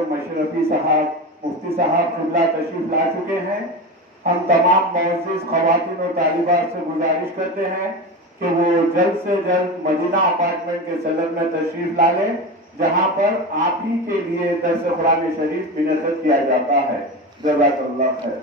اعظم مشرفی صاحب مفتی صاحب قبلہ تشریف لا چکے ہیں. ہم تمام معزز خواتین و طالبات سے گزارش کرتے ہیں کہ وہ جلد سے جلد مدینہ اپارٹمنٹ کے سیلر میں تشریف لا لیں، جہاں پر آپ ہی کے لیے درس قرآن شریف منعقد کیا جاتا ہے. جزاک اللہ خیر.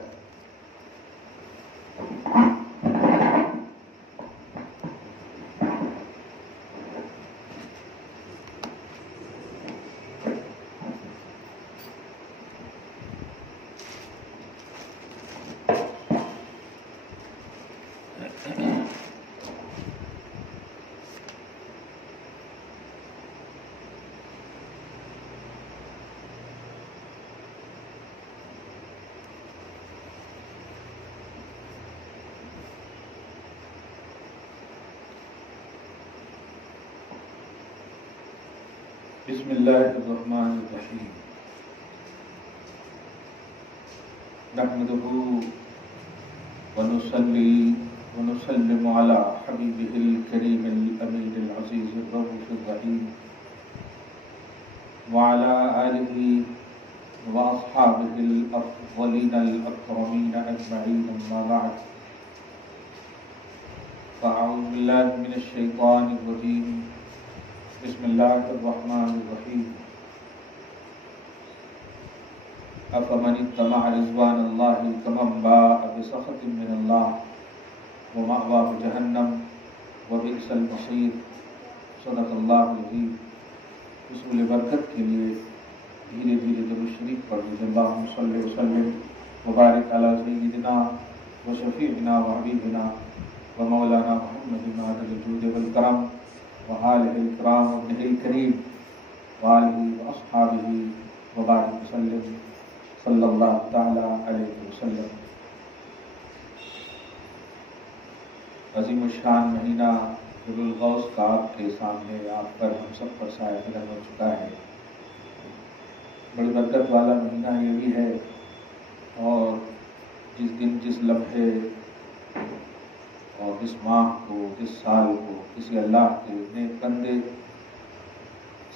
بسم اللہ الرحمن الرحیم. نحمده ونصلي ونسلم على حبيبه الكريم الأمين العزيز الرؤوف الرحيم وعلى آله وأصحابه الأفضلين الأكرمين أجمعين. أما بعد، فأعوذ بالله من الشيطان الرجيم. بسم اللہ الرحمن الرحیم. افمن اتبع رضوان اللہ کمن باء بسخط من اللہ ومأواہ جہنم وبئس المصیر. صدق اللہ العظیم. حصول برکت کے لیے دھیرے دھیرے درود شریف پڑھ لیجیے. اللہم صلی وسلم وبارک علی سیدنا وشفیعنا وحبیبنا ومولانا محمد معدن الجود والکرم وآلہ الکرام وابنہ الکریم وآلہ واصحابہ وبارک وسلم صلی اللہ تعالی علیہ وسلم. عظیم الشان مہینہ ذو الغوث کا آپ کے سامنے آپ پر ہم سب پر سایہ فلم ہو چکا ہے. بڑی برکت والا مہینہ یہ بھی ہے، اور جس دن جس لمحے اور جس ماہ کو جس سال کو کسی اللہ کے نیک بندے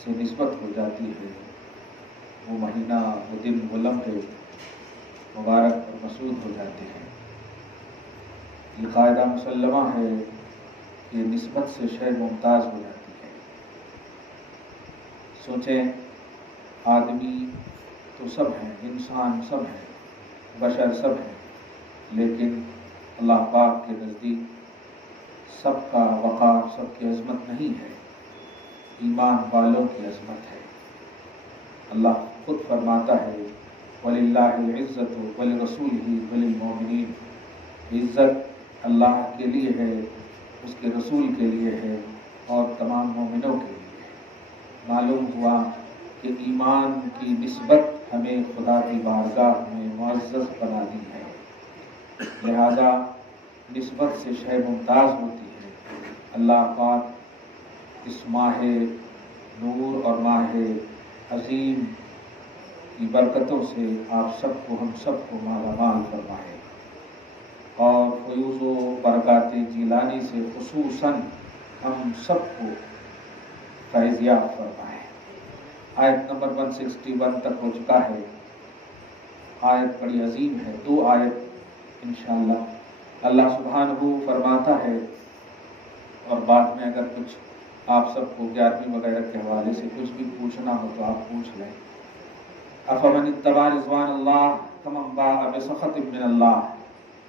سے نسبت ہو جاتی ہے، وہ مہینہ وہ دن وہ لمحے مبارک اور مسعود ہو جاتے ہیں. یہ قاعدہ مسلمہ ہے کہ نسبت سے شے ممتاز ہو جاتی ہے. سوچیں، آدمی تو سب ہیں، انسان سب ہیں، بشر سب ہیں، لیکن اللہ پاک کے نزدیک سب کا وقار، سب کی عظمت نہیں ہے، ایمان والوں کی عظمت ہے. اللہ خود فرماتا ہے وَلِلَّهِ الْعِزَّةُ وَلِرَسُولِهِ وَلِلْمُؤْمِنِينَ. عزت اللہ کے لیے ہے، اس کے رسول کے لیے ہے، اور تمام مومنوں کے لیے ہے. معلوم ہوا کہ ایمان کی نسبت ہمیں خدا کی بارگاہ میں معزز بنا دی ہے، لہذا نسبت سے شے ممتاز ہوتی ہے. اللہ پاک اس ماہ نور اور ماہ عظیم کی برکتوں سے آپ سب کو، ہم سب کو مالا مال فرمائے، اور فیوز و برکات جیلانی سے خصوصاً ہم سب کو فیضیاب فرمائے. آیت نمبر 161 تک ہو چکا ہے. آیت بڑی عظیم ہے. 2 آیت انشاءاللہ. اللہ سبحانہ فرماتا ہے، اور بعد میں اگر کچھ آپ سب کو 11ویں وغیرہ کے حوالے سے کچھ بھی پوچھنا ہو تو آپ پوچھ لیں. افمن اتبع رضوان اللہ کمن باء بسخط من اللہ.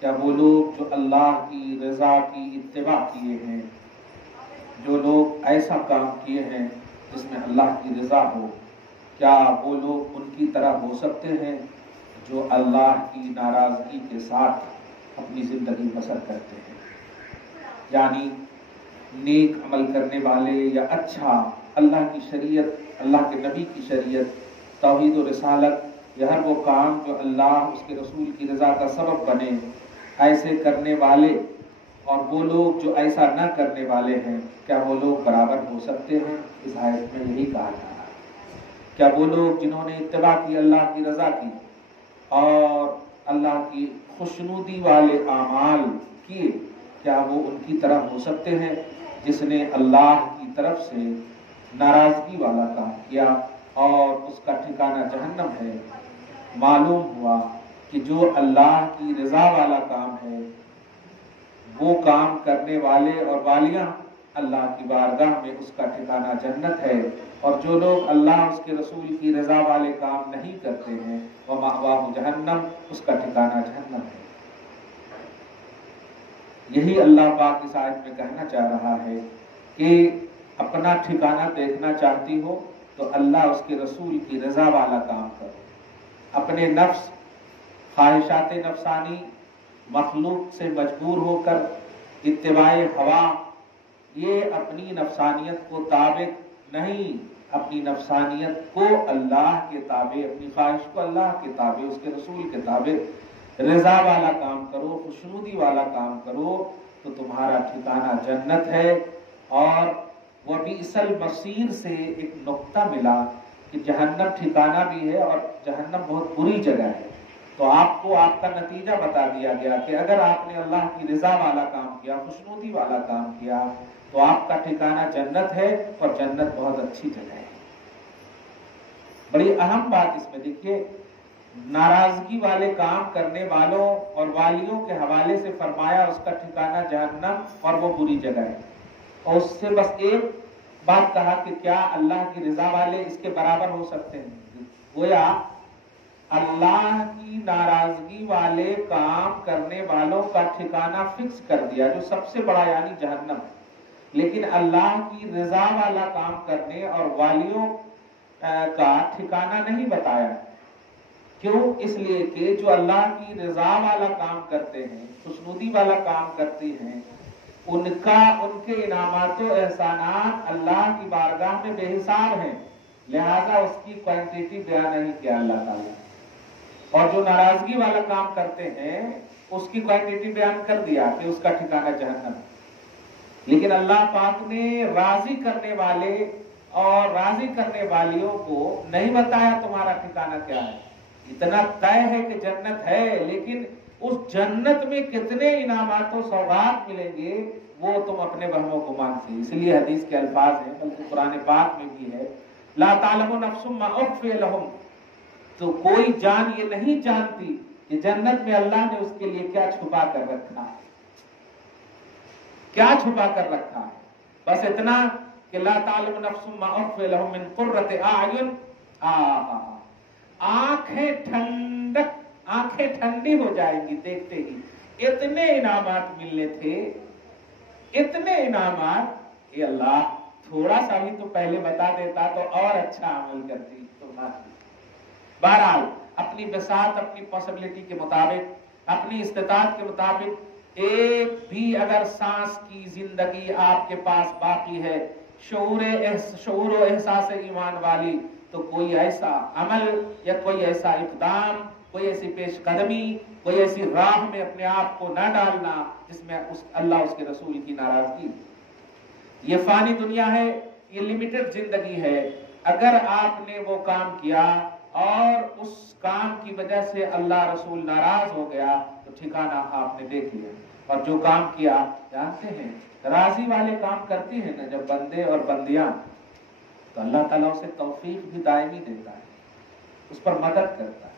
کیا وہ لوگ جو اللہ کی رضا کی اتباع کیے ہیں، جو لوگ ایسا کام کیے ہیں جس میں اللہ کی رضا ہو، کیا وہ لوگ ان کی طرح ہو سکتے ہیں جو اللہ کی ناراضگی کے ساتھ اپنی زندگی بسر کرتے ہیں؟ یعنی نیک عمل کرنے والے یا اچھا اللہ کی شریعت، اللہ کے نبی کی شریعت، توحید و رسالت، یا ہر وہ کام جو اللہ اس کے رسول کی رضا کا سبب بنے، ایسے کرنے والے اور وہ لوگ جو ایسا نہ کرنے والے ہیں، کیا وہ لوگ برابر ہو سکتے ہیں؟ اس آیت میں یہی کہا جا رہا ہے. کیا وہ لوگ جنہوں نے اتباع کی، اللہ کی رضا کی اور اللہ کی خوشنودی والے اعمال کیے، کیا وہ ان کی طرح ہو سکتے ہیں جس نے اللہ کی طرف سے ناراضگی والا کام کیا اور اس کا ٹھکانہ جہنم ہے، معلوم ہوا کہ جو اللہ کی رضا والا کام ہے وہ کام کرنے والے اور والیاں اللہ کی بارگاہ میں اس کا ٹھکانہ جنت ہے، اور جو لوگ اللہ اس کے رسول کی رضا والے کام نہیں کرتے ہیں وَمَأْوَاهُ جہنم، اس کا ٹھکانہ جہنم ہے۔ یہی اللہ پاک اس آیت میں کہنا چاہ رہا ہے کہ اپنا ٹھکانہ دیکھنا چاہتی ہو تو اللہ اس کے رسول کی رضا والا کام کرو، اپنے نفس، خواہشات نفسانی، مخلوق سے مجبور ہو کر اتباع ہوا، یہ اپنی نفسانیت کو تابع نہیں، اپنی نفسانیت کو اللہ کے تابع، اپنی خواہش کو اللہ کے تابع، اس کے رسول کے تابع رضا والا کام کرو، خوشنودی والا کام کرو، تو تمہارا ٹھکانہ جنت ہے۔ اور وَبِئْسَ الْمَصِيرُ سے ایک نقطہ ملا کہ جہنم ٹھکانہ بھی ہے اور جہنم بہت بری جگہ ہے، تو آپ کو آپ کا نتیجہ بتا دیا گیا کہ اگر آپ نے اللہ کی رضا والا کام کیا، خوشنودی والا کام کیا، تو آپ کا ٹھکانہ جنت ہے، اور جنت بہت اچھی جگہ ہے۔ بڑی اہم بات اس میں دیکھیے، ناراضگی والے کام کرنے والوں اور والیوں کے حوالے سے فرمایا اس کا ٹھکانہ جہنم اور وہ بری جگہ ہے، اور اس سے بس ایک بات کہا کہ کیا اللہ کی رضا والے اس کے برابر ہو سکتے ہیں؟ گویا اللہ کی ناراضگی والے کام کرنے والوں کا ٹھکانہ فکس کر دیا، جو سب سے بڑا یعنی جہنم ہے، لیکن اللہ کی رضا والا کام کرنے اور والیوں کا ٹھکانہ نہیں بتایا۔ کیوں؟ اس لیے کہ جو اللہ کی رضا والا کام کرتے ہیں، خوشنودی والا کام کرتی ہیں، ان کے انعامات و احسانات اللہ کی بارگاہ میں بے حساب ہیں، لہذا اس کی کوانٹیٹی بیان نہیں کیا اللہ تعالیٰ، اور جو ناراضگی والا کام کرتے ہیں اس کی کوانٹیٹی بیان کر دیا کہ اس کا ٹھکانہ جہنم ہے۔ لیکن اللہ پاک نے راضی کرنے والے اور راضی کرنے والیوں کو نہیں بتایا تمہارا ٹھکانہ کیا ہے۔ اتنا طے ہے کہ جنت ہے، لیکن اس جنت میں کتنے انعامات و سوغات ملیں گے وہ تم اپنے وہم و گمان سے، اس لیے حدیث کے الفاظ ہیں، بلکہ قرآن پاک میں بھی ہے، لا تعلم نفس ما اخفی لهم، تو کوئی جان یہ نہیں جانتی کہ جنت میں اللہ نے اس کے لیے کیا چھپا کر رکھا ہے، کیا چھپا کر رکھا ہے۔ بس اتنا کہ لا تعلم نفس ما اخفی لهم من قرۃ اعین، آنکھیں ٹھنڈی ہو جائیں گی دیکھتے ہی، اتنے انعامات ملنے تھے، اتنے انعامات، یہ اللہ تھوڑا سا بھی تو پہلے بتا دیتا تو اور اچھا عمل کرتی تو نہ۔ بہرحال اپنی بساط، اپنی پاسبلٹی کے مطابق، اپنی استطاعت کے مطابق ایک بھی اگر سانس کی زندگی آپ کے پاس باقی ہے، شعور و احساس ایمان والی، تو کوئی ایسا عمل یا کوئی ایسا اقدام، کوئی ایسی پیش قدمی، کوئی ایسی راہ میں اپنے آپ کو نہ ڈالنا جس میں اللہ اس کے رسول کی ناراضگی۔ یہ فانی دنیا ہے، یہ لمیٹڈ زندگی ہے، اگر آپ نے وہ کام کیا اور اس کام کی وجہ سے اللہ رسول ناراض ہو گیا تو ٹھکانہ آپ نے دیکھ لیا۔ اور جو کام کیا، جانتے ہیں راضی والے کام کرتی ہیں نا جب بندے اور بندیاں، تو اللہ تعالیٰ اسے توفیق بھی دائمی دیتا ہے، اس پر مدد کرتا ہے۔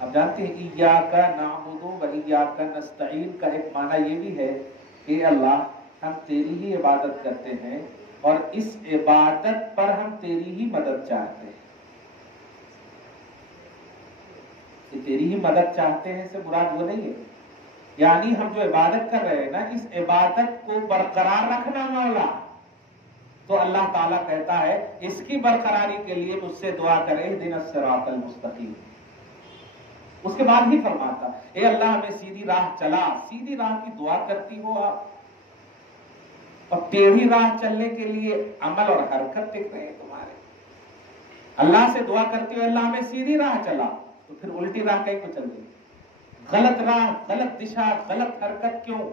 اب جانتے ہیں ایاک نعبد و ایاک نستعین کا ایک معنی یہ بھی ہے کہ اللہ ہم تیری ہی عبادت کرتے ہیں اور اس عبادت پر ہم تیری ہی مدد چاہتے ہیں۔ کہ تیری ہی مدد چاہتے ہیں سے مراد وہ نہیں ہے، یعنی ہم جو عبادت کر رہے ہیں نا، اس عبادت کو برقرار رکھنا مولا، تو اللہ تعالیٰ کہتا ہے اس کی برقراری کے لیے مجھ سے دعا کرے اہدنا الصراط المستقیم۔ اس کے بعد ہی فرماتا اے اللہ ہمیں سیدھی راہ چلا۔ سیدھی راہ کی دعا کرتی ہو آپ، اور ٹیڑھی راہ چلنے کے لیے عمل اور حرکت دکھ رہے ہیں تمہارے۔ اللہ سے دعا کرتی ہو اللہ ہمیں سیدھی راہ چلا، تو پھر الٹی راہ کہیں کو چل رہی، غلط راہ، غلط دشا، غلط حرکت کیوں؟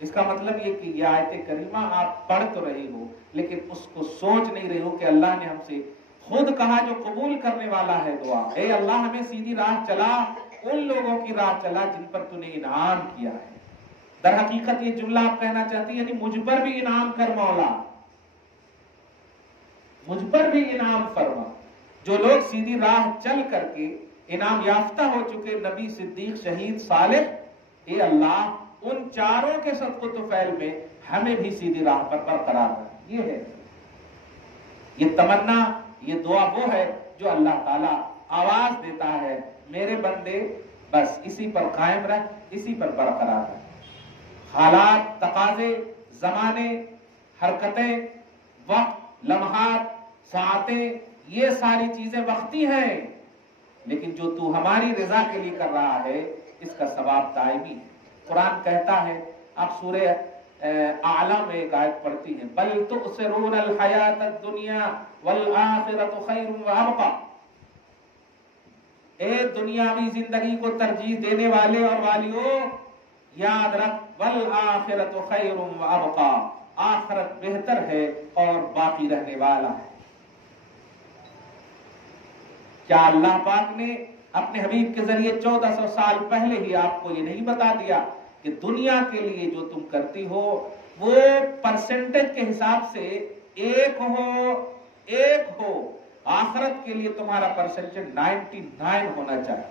اس کا مطلب یہ کہ یہ آیت کریمہ آپ پڑھ تو رہی ہو لیکن اس کو سوچ نہیں رہی ہو کہ اللہ نے ہم سے خود کہا جو قبول کرنے والا ہے دعا، اے اللہ ہمیں سیدھی راہ چلا، ان لوگوں کی راہ چلا جن پر تو نے انعام کیا ہے۔ در حقیقت یہ جملہ آپ کہنا چاہتی ہیں یعنی مجھ پر بھی انعام کر مولا، مجھ پر بھی انعام فرما۔ جو لوگ سیدھی راہ چل کر کے انعام یافتہ ہو چکے، نبی، صدیق، شہید، صالح، اے اللہ ان چاروں کے صدق و طفیل میں ہمیں بھی سیدھی راہ پر برقرار رکھ۔ یہ ہے، یہ تمنا، یہ دعا وہ ہے جو اللہ تعالیٰ آواز دیتا ہے، میرے بندے بس اسی پر قائم رہ، اسی پر برقرار رہ۔ حالات، تقاضے، زمانے، حرکتیں، وقت، لمحات، ساعتیں، یہ ساری چیزیں وقتی ہیں، لیکن جو تو ہماری رضا کے لیے کر رہا ہے اس کا ثواب دائمی ہے۔ قرآن کہتا ہے، آپ سورہ اعلیٰ میں ایک آیت پڑھتی ہیں، بل تؤثرون الحیات الدنیا والآخرۃ خیر وابقیٰ، اے دنیاوی زندگی کو ترجیح دینے والے اور والیوں، یاد رکھ، والآخرۃ خیر وابقیٰ، آخرت بہتر ہے اور باقی رہنے والا ہے۔ کیا اللہ پاک نے اپنے حبیب کے ذریعے 1400 سال پہلے ہی آپ کو یہ نہیں بتا دیا کہ دنیا کے لیے جو تم کرتی ہو وہ پرسنٹیج کے حساب سے ایک ہو، آخرت کے لیے تمہارا پرسنٹیج 99 ہونا چاہیے،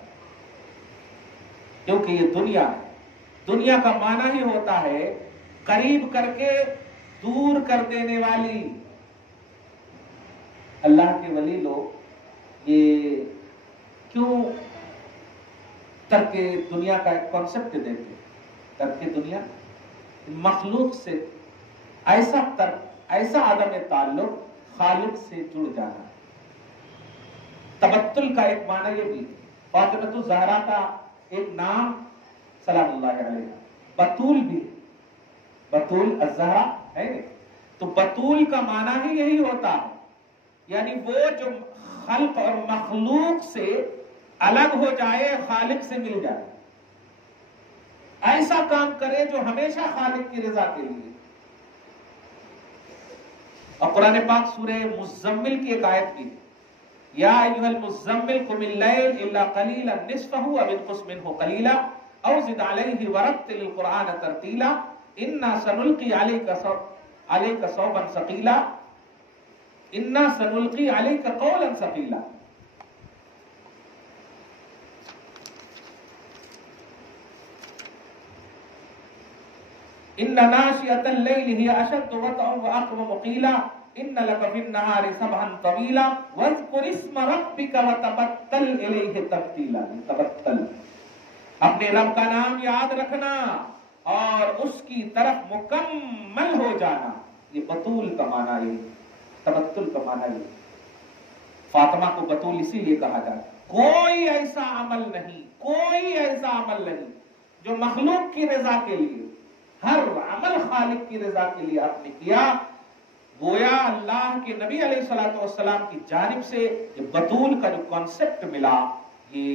کیونکہ یہ دنیا ہے۔ دنیا کا معنی ہی ہوتا ہے قریب کر کے دور کر دینے والی۔ اللہ کے ولی لوگ یہ کیوں ترک دنیا کا ایک کانسیپٹ دیتے؟ ترک دنیا، مخلوق سے ایسا عدم تعلق، خالق سے جڑ جانا۔ تبتل کا ایک معنی یہ بھی، فاطمہ الزہرا کا ایک نام سلام اللہ علیہ بطول بھی، بطول الزہرا ہے، تو بطول کا معنی ہی یہی ہوتا ہے، یعنی وہ جو خلق اور مخلوق سے الگ ہو جائے، خالق سے مل جائے، ایسا کام کرے جو ہمیشہ خالق کی رضا کے لیے۔ اور قرآن پاک سورہ مزمل کی ایک آیت بھی، یا ایھا المزمل قم اللیل الا قلیلا نصفہ او انقص منہ قلیلا او زد علیہ ورتل القرآن ترتیلا انا سنلقی علیک صوبا ثقیلا انا سنلقی علیک قولا ثقیلا۔ ان ناشئۃ اللیل ہی اشد وطئا واقوم قیلا ان لک فی النہار سبحا طویلا واذکر اسم ربک وتبتل الیہ تبتیلا۔ تبتل، اپنے رب کا نام یاد رکھنا اور اس کی طرف مکمل ہو جانا، یہ بطول کا معنی ہے، تبتل کا معنی ہے۔ فاطمہ کو بطول اسی لیے کہا جاتا ہے۔ کوئی ایسا عمل نہیں جو مخلوق کی رضا کے لیے، ہر عمل خالق کی رضا کے لیے آپ نے کیا، گویا اللہ کے نبی علیہ الصلوۃ والسلام کی جانب سے یہ بطول کا جو کانسیپٹ ملا، یہ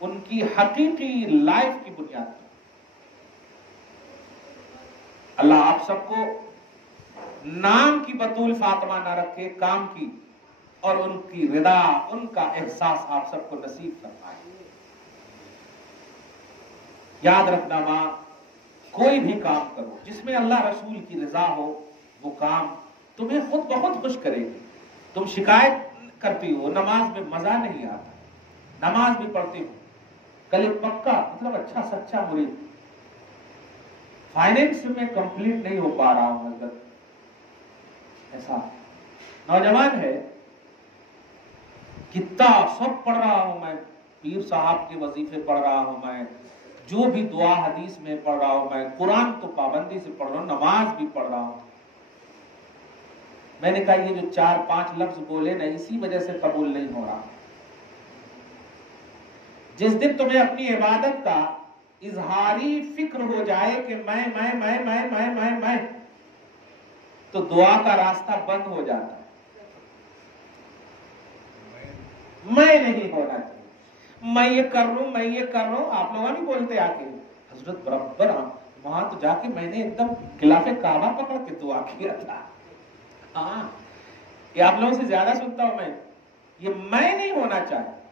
ان کی حقیقی لائف کی بنیاد پر۔ اللہ آپ سب کو نام کی بطول فاطمہ نہ رکھے، کام کی، اور ان کی رضا، ان کا احساس آپ سب کو نصیب فرمائے۔ یاد رکھنا ماں، کوئی بھی کام کرو جس میں اللہ رسول کی رضا ہو، وہ کام تمہیں خود بخود خوش کرے گی۔ تم شکایت کرتی ہو نماز میں مزہ نہیں آتا، نماز بھی پڑھتی ہو، کل ایک پکا مطلب اچھا سچا مرید، فائنینس میں کمپلیٹ نہیں ہو پا رہا ہوں، حضرت ایسا نوجوان ہے، کتنا سب پڑھ رہا ہوں میں، پیر صاحب کے وظیفے پڑھ رہا ہوں میں، جو بھی دعا حدیث میں پڑھ رہا ہوں میں، قرآن تو پابندی سے پڑھ رہا ہوں، نماز بھی پڑھ رہا ہوں۔ میں نے کہا یہ جو 4-5 لفظ بولے نا، اسی وجہ سے قبول نہیں ہو رہا۔ جس دن تمہیں اپنی عبادت کا اظہاری فکر ہو جائے کہ میں تو دعا کا راستہ بند ہو جاتا ہے۔ میں نہیں ہونا چاہیے، میں یہ کر رہا ہوں۔ آپ لوگ نہیں بولتے آ کے حضرت برابر وہاں تو جا کے میں نے ایک دم خلاف کعبہ پکڑ کے دعا کیا تھا۔ ہاں، یہ آپ لوگوں سے زیادہ سنتا ہوں میں۔ یہ میں نہیں ہونا چاہیے،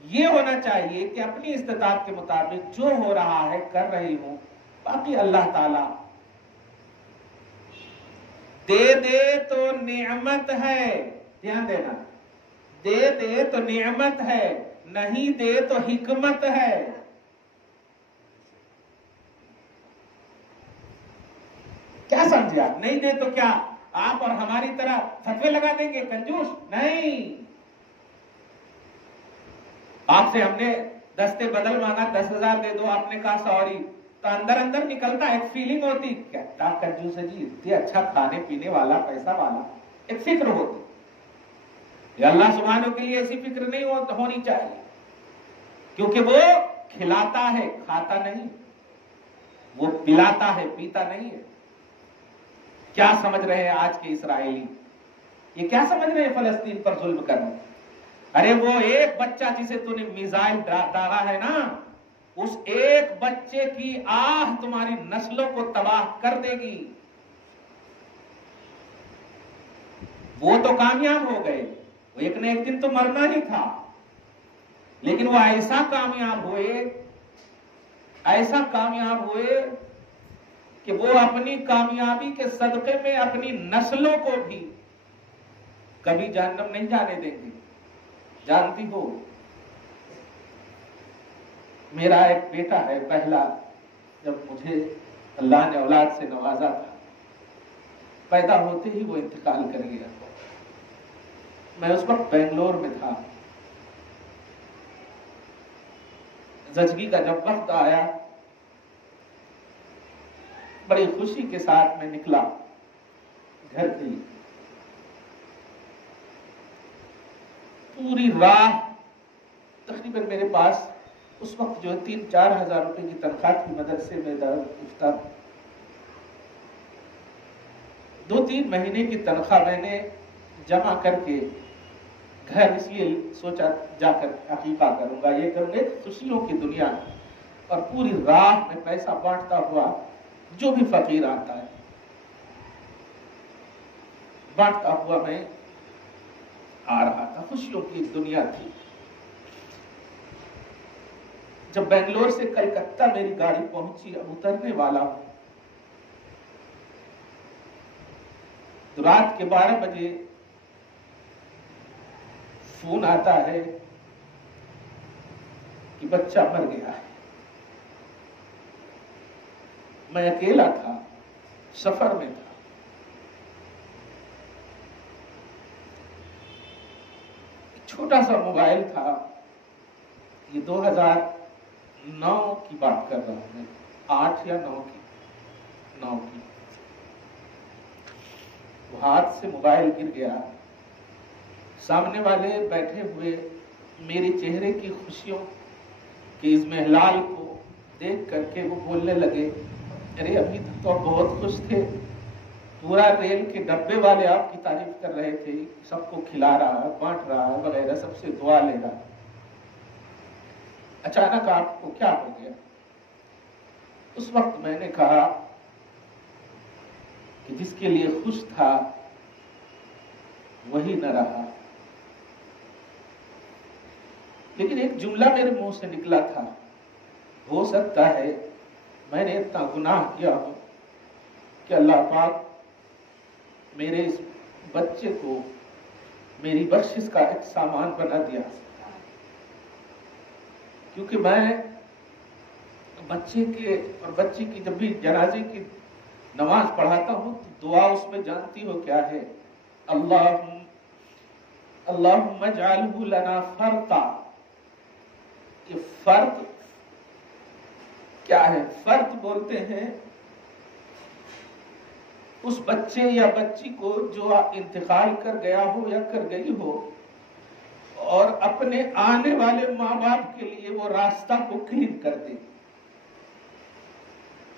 یہ ہونا چاہیے کہ اپنی استطاعت کے مطابق جو ہو رہا ہے کر رہی ہوں، باقی اللہ تعالی دے تو نعمت ہے، دھیان دینا، دے دے تو نعمت ہے، نہیں دے تو حکمت ہے۔ کیا سمجھے آپ؟ نہیں دے تو کیا آپ اور ہماری طرح فتوے لگا دیں گے کنجوس؟ نہیں، آپ سے ہم نے دستے بدل مانگا 10,000 دے دو، آپ نے کہا سوری، تو اندر اندر نکلتا ایک فیلنگ ہوتی، کیا کنجوس ہے جی، اتنے اچھا کھانے پینے والا، پیسہ والا، ایک فکر ہوتی۔ یہ اللہ سبحانہ کے لیے ایسی فکر نہیں ہونی چاہیے، کیونکہ وہ کھلاتا ہے، کھاتا نہیں، وہ پلاتا ہے، پیتا نہیں ہے۔ کیا سمجھ رہے ہیں آج کے اسرائیلی؟ یہ کیا سمجھ رہے ہیں فلسطین پر ظلم کرنا؟ ارے وہ ایک بچہ جسے تو نے میزائل داغا ہے نا، اس ایک بچے کی آہ تمہاری نسلوں کو تباہ کر دے گی۔ وہ تو کامیاب ہو گئے، وہ ایک نہ ایک دن تو مرنا ہی تھا، لیکن وہ ایسا کامیاب ہوئے کہ وہ اپنی کامیابی کے صدقے میں اپنی نسلوں کو بھی کبھی جہنم نہیں جانے دیں گے۔ جانتی ہو، میرا ایک بیٹا ہے پہلا، جب مجھے اللہ نے اولاد سے نوازا تھا، پیدا ہوتے ہی وہ انتقال کر گیا۔ میں اس وقت بنگلور میں تھا۔ زچگی کا جب وقت آیا، بڑی خوشی کے ساتھ میں نکلا گھر کے لیے۔ پوری راہ تقریباً میرے پاس اس وقت جو 3-4 ہزار روپے کی تنخواہ کی مدرسے میں افطار 2-3 مہینے کی تنخواہ میں نے جمع کر کے گھر اس لیے سوچا جا کر عقیقہ کروں گا، یہ کروں گا، خوشیوں کی دنیا، اور پوری راہ میں پیسہ بانٹتا ہوا جو بھی فقیر آتا ہے بانٹتا ہوا میں آ رہا تھا، خوشیوں کی دنیا تھی۔ جب بنگلور سے کلکتہ میری گاڑی پہنچی، اب اترنے والا ہوں، تو رات کے 12 بجے فون آتا ہے کہ بچہ مر گیا ہے۔ میں اکیلا تھا، سفر میں تھا۔ چھوٹا سا موبائل تھا، یہ 2009 کی بات کر رہا ہوں میں، 8 یا 9 کی۔ وہ ہاتھ سے موبائل گر گیا، سامنے والے بیٹھے ہوئے میرے چہرے کی خوشیوں کے اس محلال کو دیکھ کر کے وہ بولنے لگے، ارے ابھی تک تو بہت خوش تھے، پورا ریل کے ڈبے والے آپ کی تعریف کر رہے تھے، سب کو کھلا رہا، بانٹ رہا وغیرہ، سب سے دعا لے رہا، اچانک آپ کو کیا ہو گیا؟ اس وقت میں نے کہا کہ جس کے لیے خوش تھا وہی نہ رہا۔ لیکن ایک جملہ میرے منہ سے نکلا تھا، ہو سکتا ہے میں نے اتنا گناہ کیا ہوں کہ اللہ پاک میرے اس بچے کو میری بخشش کا ایک سامان بنا دیا، کیونکہ میں بچے کے اور بچی کی جب بھی جنازے کی نماز پڑھاتا ہوں تو دعا اس میں جانتی ہو کیا ہے؟ اللہم اجعلہ لنا فرطا۔ یہ فرط کیا ہے؟ فرط بولتے ہیں اس بچے یا بچی کو جو انتقال کر گیا ہو یا کر گئی ہو، اور اپنے آنے والے ماں باپ کے لیے وہ راستہ کو کلین کر دے۔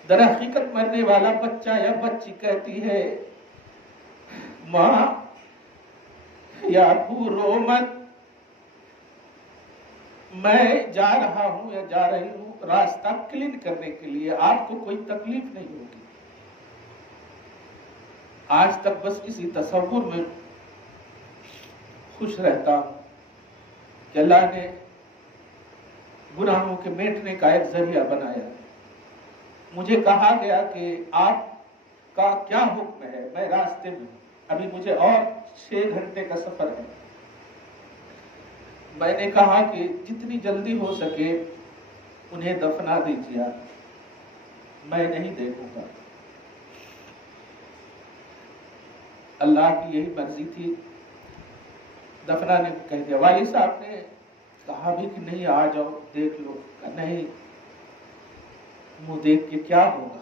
در حقیقت مرنے والا بچہ یا بچی کہتی ہے، ماں یا ابو رو مت، میں جا رہا ہوں یا جا رہی ہوں راستہ کلین کرنے کے لیے، آپ کو کوئی تکلیف نہیں ہوگی۔ آج تک بس اسی تصور میں خوش رہتا ہوں کہ اللہ نے گناہوں کے میٹنے کا ایک ذریعہ بنایا۔ مجھے کہا گیا کہ آپ کا کیا حکم ہے؟ میں راستے میں ہوں، ابھی مجھے اور 6 گھنٹے کا سفر ہے۔ میں نے کہا کہ جتنی جلدی ہو سکے انہیں دفنا دیجیے، میں نہیں دیکھوں گا۔ اللہ کی یہی مرضی تھی، دفنا نے کہہ دیا۔ والد صاحب نے کہا بھی کہ نہیں آ جاؤ دیکھ لو، کہ نہیں منہ دیکھ کے کیا ہوگا۔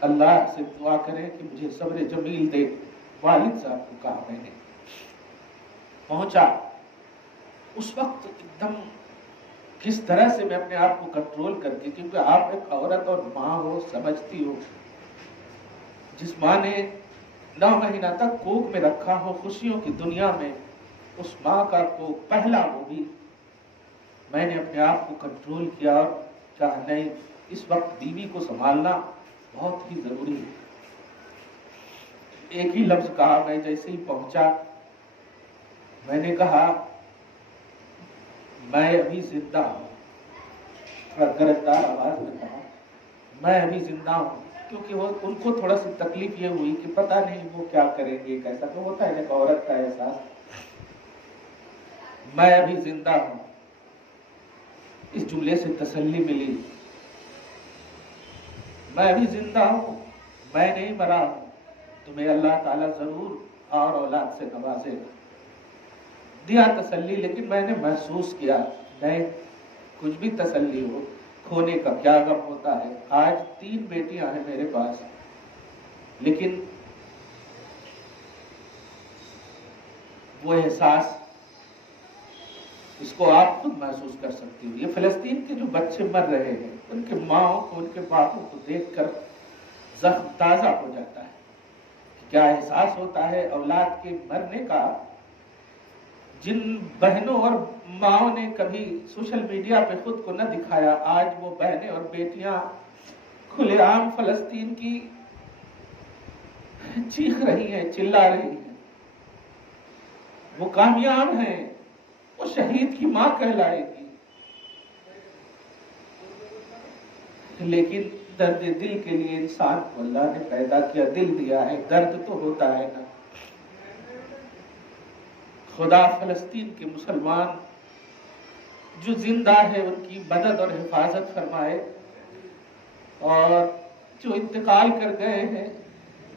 اللہ سے دعا کریں کہ مجھے صبر جمیل دے۔ والد صاحب کو کہا میں نے، پہنچا اس وقت ایک دم کس طرح سے میں اپنے آپ کو کنٹرول کر کے، کیونکہ آپ ایک عورت اور ماں ہو، سمجھتی ہو، جس ماں نے 9 مہینہ تک کوکھ میں رکھا ہو خوشیوں کی دنیا میں، اس ماں کا کوکھ پہلا وہ بھی، میں نے اپنے آپ کو کنٹرول کیا اور کہا نہیں، اس وقت بیوی کو سنبھالنا بہت ہی ضروری ہے۔ ایک ہی لفظ کہا میں جیسے ہی پہنچا، میں نے کہا میں ابھی زندہ ہوں، گرجدار آواز میں کہا میں ابھی زندہ ہوں، کیونکہ ان کو تھوڑا سی تکلیف یہ ہوئی کہ پتہ نہیں وہ کیا کریں گے، کیسا تو ہوتا ہے ایک عورت کا احساس۔ میں ابھی زندہ ہوں، اس جملے سے تسلی ملی، میں ابھی زندہ ہوں، میں نہیں مرا ہوں، تمہیں اللہ تعالیٰ ضرور اور اولاد سے نوازے گا۔ دیا تسلی، لیکن میں نے محسوس کیا نہیں، کچھ بھی تسلی ہو، کھونے کا کیا غم ہوتا ہے۔ آج 3 بیٹیاں ہیں میرے پاس، لیکن وہ احساس اس کو آپ خود محسوس کر سکتی ہو۔ یہ فلسطین کے جو بچے مر رہے ہیں، ان کے ماؤں کو، ان کے باپوں کو دیکھ کر زخم تازہ ہو جاتا ہے کہ کیا احساس ہوتا ہے اولاد کے مرنے کا۔ جن بہنوں اور ماؤں نے کبھی سوشل میڈیا پہ خود کو نہ دکھایا، آج وہ بہنیں اور بیٹیاں کھلے عام فلسطین کی چیخ رہی ہیں، چلا رہی ہیں، وہ کامیاب ہیں، وہ شہید کی ماں کہلائے گی۔ لیکن درد دل کے لیے انسان کو اللہ نے پیدا کیا، دل دیا ہے، درد تو ہوتا ہے نا۔ خدا فلسطین کے مسلمان جو زندہ ہے ان کی مدد اور حفاظت فرمائے، اور جو انتقال کر گئے ہیں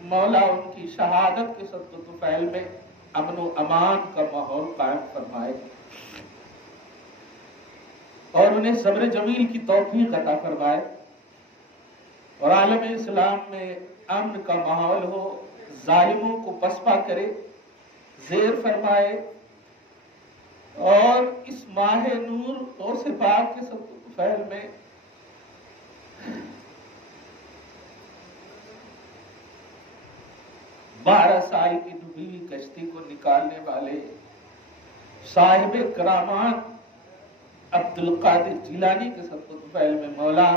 مولا ان کی شہادت کے صدقہ طفیل میں امن و امان کا ماحول قائم فرمائے، اور انہیں صبر جمیل کی توفیق عطا فرمائے، اور عالم اسلام میں امن کا ماحول ہو، ظالموں کو پسپا کرے، زیر فرمائے، اور اس ماہ نور اور سے پاک کے صدقہ طفیل میں بارہ سال کی ڈوبی ہوئی کشتی کو نکالنے والے صاحب کرامات عبد القادر جیلانی کے صدقہ طفیل میں مولا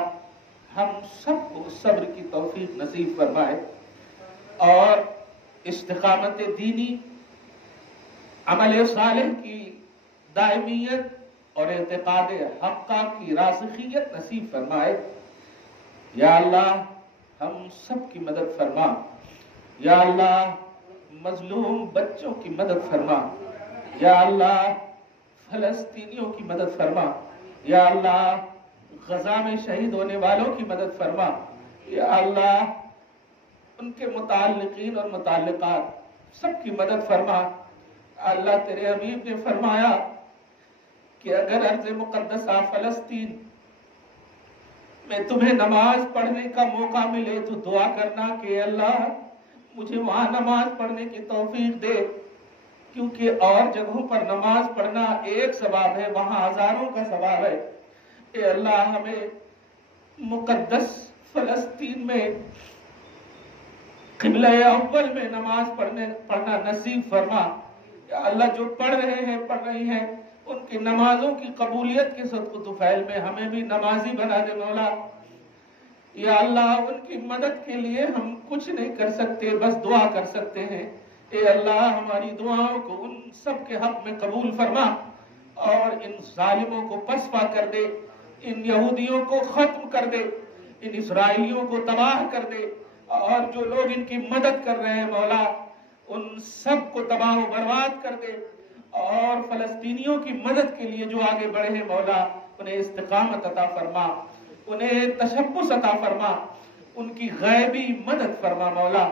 ہم سب کو صبر کی توفیق نصیب فرمائے، اور استقامت دینی، عمل صالح کی دائمیت اور اعتقاد حقہ کی راسخیت نصیب فرمائے۔ یا اللہ ہم سب کی مدد فرما، یا اللہ مظلوم بچوں کی مدد فرما، یا اللہ فلسطینیوں کی مدد فرما، یا اللہ غزہ میں شہید ہونے والوں کی مدد فرما، یا اللہ ان کے متعلقین اور متعلقات سب کی مدد فرما۔ اللہ تیرے حبیب نے فرمایا کہ اگر ارض مقدسہ فلسطین میں تمہیں نماز پڑھنے کا موقع ملے تو دعا کرنا کہ اللہ مجھے وہاں نماز پڑھنے کی توفیق دے، کیونکہ اور جگہوں پر نماز پڑھنا ایک ثواب ہے، وہاں ہزاروں کا ثواب ہے۔ اے اللہ ہمیں مقدس فلسطین میں قبلہ اول میں نماز پڑھنا نصیب فرما۔ یا اللہ جو پڑھ رہے ہیں، پڑھ رہی ہیں، ان کی نمازوں کی قبولیت کے صدقہ طفیل میں ہمیں بھی نمازی بنا دے مولا۔ یا اللہ ان کی مدد کے لیے ہم کچھ نہیں کر سکتے، بس دعا کر سکتے ہیں۔ اے اللہ ہماری دعاؤں کو ان سب کے حق میں قبول فرما، اور ان ظالموں کو پسپا کر دے، ان یہودیوں کو ختم کر دے، ان اسرائیلیوں کو تباہ کر دے، اور جو لوگ ان کی مدد کر رہے ہیں مولا ان سب کو تباہ و برباد کر دے، اور فلسطینیوں کی مدد کے لیے جو آگے بڑھے ہیں مولا انہیں استقامت عطا فرما، انہیں تشبث عطا فرما، ان کی غیبی مدد فرما مولا۔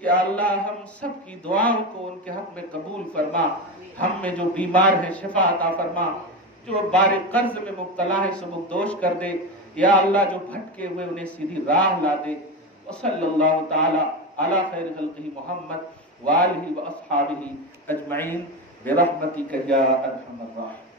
یا اللہ ہم سب کی دعاؤں کو ان کے حق میں قبول فرما، ہم میں جو بیمار ہے شفا عطا فرما، جو بار قرض میں مبتلا ہے سبکدوش کر دے، یا اللہ جو بھٹکے ہوئے انہیں سیدھی راہ لا دے۔ وصلی اللہ تعالی علی خیر خلقہ محمد وآلہ واصحابہ اجمعین برحمتک یا ارحم الراحمین۔